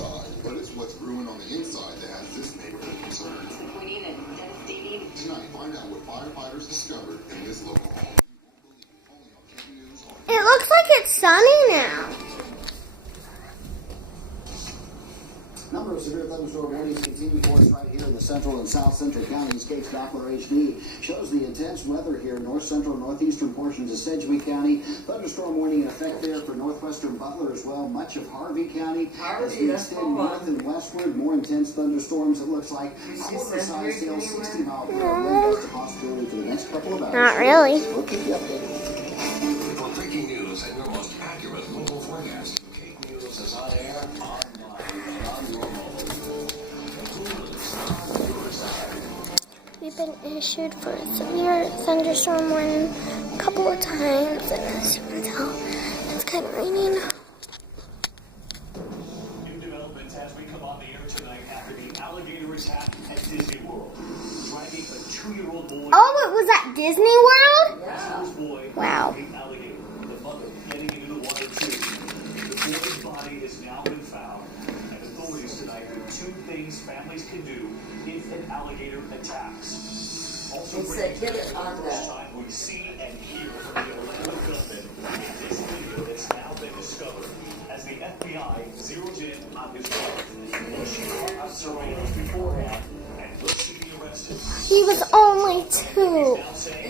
outside, but it's what's brewing on the inside that has this neighborhood concerned. Disappointing and devastating. Tonight, find out what firefighters discovered in this local home. Only on King News on It looks like it's sunny now. Number of severe thunderstorm warnings continue for us right here in the central and south central counties. Kate's Doppler HD shows the intense weather here in north central and northeastern portions of Sedgwick County. Thunderstorm warning in effect there for northwestern Butler as well. Much of Harvey County. As we extend north and westward, more intense thunderstorms. It looks like quarter-size hail, 60-mile-per-hour wind gust to possibility for the next couple of hours. Not really. We'll keep you updated. For breaking news and your most accurate local forecast, Kate News is on air, online, and on your mobile. We've been issued for a severe thunderstorm warning a couple of times, and as you can tell, it's kind of raining. New developments as we come on the air tonight after the alligator attack at Disney World. Dragging a 2-year-old boy. Oh, it was at Disney World? Boy, Wow. the alligator. The mother getting into the water too. The boy's body has now been found. And authorities tonight with 2 things families can do if an alligator attacks. Also, They said get it on first the... time we see and hear from the Orlando gunman in this video that's now been discovered as the FBI zeroes in on his wife. Was she caught on surveillance beforehand and will she be arrested? He was only 2.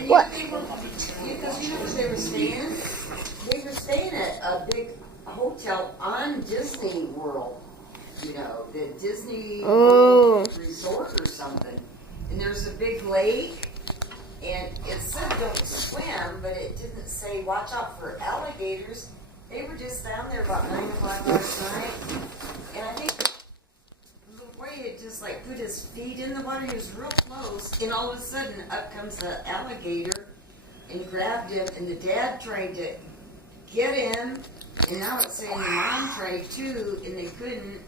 What? Because you know where they were staying? They were staying at a big hotel on Disney World. You know, the Disney Oh. Resort or something. And there's a big lake, and it said don't swim, but it didn't say watch out for alligators. They were just down there about 9 o'clock last night, and I think the boy had just like put his feet in the water. He was real close, and all of a sudden up comes the alligator and grabbed him, and the dad tried to get him, and now it's saying the mom tried too, and they couldn't.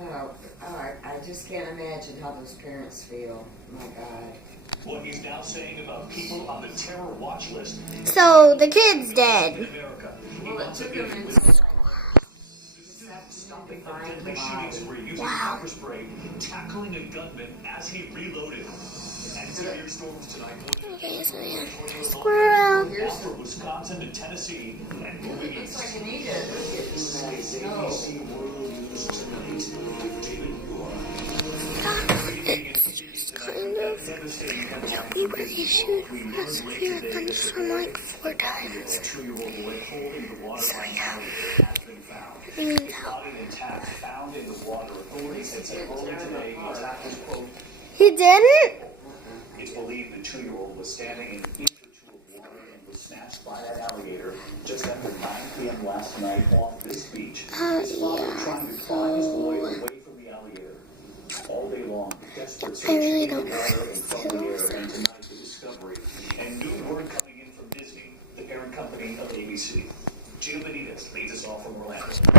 Oh, I just can't imagine how those parents feel. My God. What he's now saying about people on the terror watch list So the kid's in dead. America. He Well, it wants to took be him into with stopping a deadly shooting spree using pepper spray, tackling a gunman as he reloaded. And severe storms tonight. Okay, so yeah. Squirrel. After Wisconsin and Tennessee and moving It's east. like an Ada. They're getting snow. ABC World News tonight with David York. It's kind of... We were issued for a severe thunderstorm like 4 times. So yeah. I mean, he didn't? It's believed the 2-year-old was standing in an inch or 2 of water and was snatched by that alligator just after 9 p.m. last night off this beach. His father trying to climb his boy away from the alligator. All day long, desperate search I really in the don't know water what and this from the air, is. and tonight the discovery. And new word coming in from Disney, the parent company of ABC. Gio Benitez leads us all from Orlando.